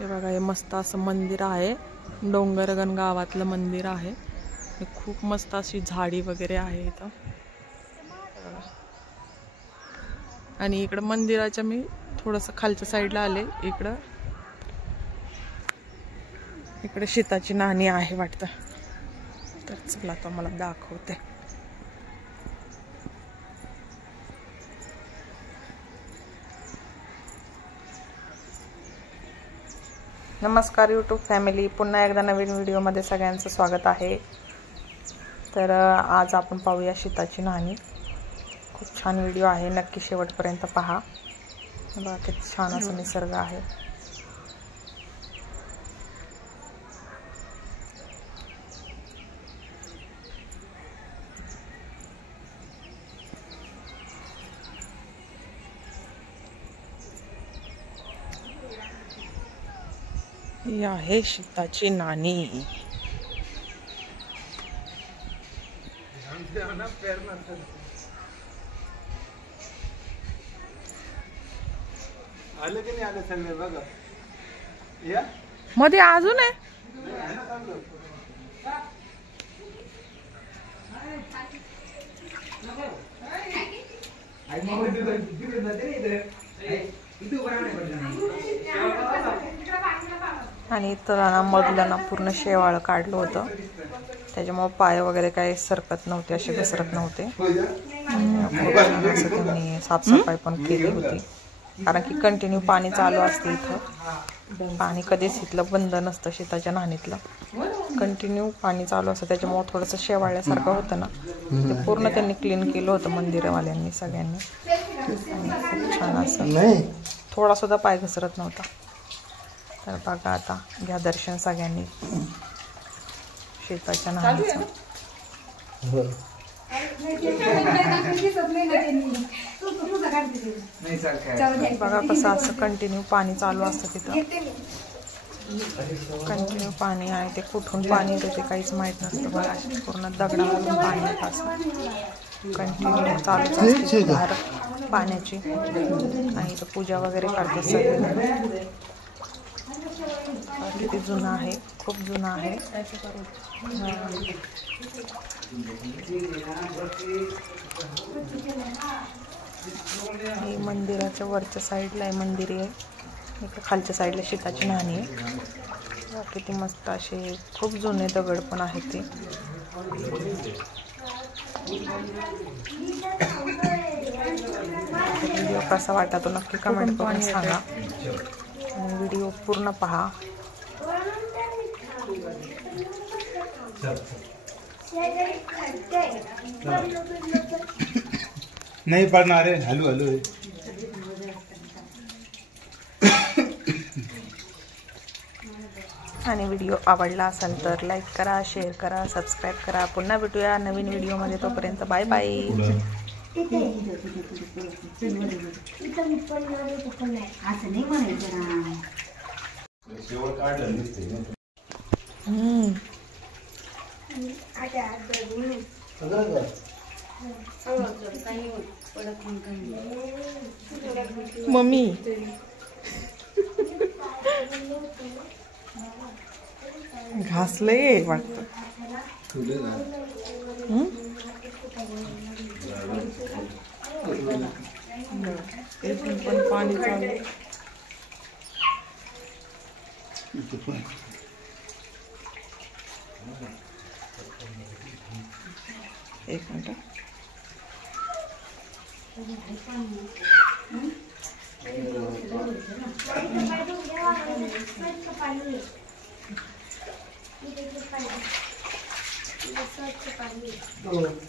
हे बघा, हे मस्त असं मंदिर आहे, डोंगरगण गावातलं मंदिर आहे. हे खूप मस्त अशी झाडी वगैरे आहे इथं. आणि इकडं मंदिराच्या मी थोडंसं खालच्या साईडला आले. इकडे शीताची नाणी आहे वाटतं. तर चला आता मला दाखवते. नमस्कार यूट्यूब फॅमिली, पुन्हा एकदा नवीन व्हिडिओमध्ये सगळ्यांचं स्वागत आहे. तर आज आपण पाहूया शीताची नाणी. खूप छान व्हिडिओ आहे, नक्की शेवटपर्यंत पहा. बघा किती छान असं निसर्ग आहे. ही आहे शीताची नाणी. आलं की नाही आलं सगळे बघा. या मध्ये अजून आहे. आणि इतर मधलं पूर्ण शेवाळ काढलं होतं, त्याच्यामुळे पाय वगैरे काही सरकत नव्हते, असे घसरत नव्हते. असं त्यांनी साफसफाई पण केली होती, कारण की कंटिन्यू पाणी चालू असते इथं. पाणी कधीच इथलं बंद नसतं. शीताच्या नाणीतलं कंटिन्यू पाणी चालू असतं, त्याच्यामुळे थोडंसं शेवाळ्यासारखं होतं ना, ते पूर्ण त्यांनी क्लीन केलं होतं मंदिरवाल्यांनी सगळ्यांनी. खूप छान असं, थोडा सुद्धा पाय घसरत नव्हता. तर बघा, आता घ्या दर्शन सगळ्यांनी शीताच्या नाणीचं. बघा कसं असं कंटिन्यू पाणी चालू असतं तिथं. कंटिन्यू पाणी आहे, ते कुठून पाणी येतं ते काहीच माहीत नसतं. बघा, पूर्ण दगडावरून पाणी येत असं कंटिन्यू चालूच असते धार पाण्याची. आणि इथं पूजा वगैरे करते सगळे. किती जुनं आहे, खूप जुनं आहे. हे मंदिराच्या वरच्या साईडला आहे मंदिर आहे, इकडे खालच्या साईडला शीताची नाणी आहे. किती मस्त असे खूप जुने दगड पण आहेत ते. व्हिडिओ कसा वाटला तो नक्की कमेंट करून सांगा. आणि व्हिडिओ पूर्ण पहा. नाही पडणार आहे. Hello hello. आणि व्हिडिओ आवडला असेल तर लाईक करा, शेअर करा, सबस्क्राईब करा. पुन्हा भेटूया नवीन व्हिडिओमध्ये. तोपर्यंत बाय बाय. मम्मी घासलंय वाटतं. पण पाणी चालू. एक मिनिट.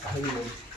पाणी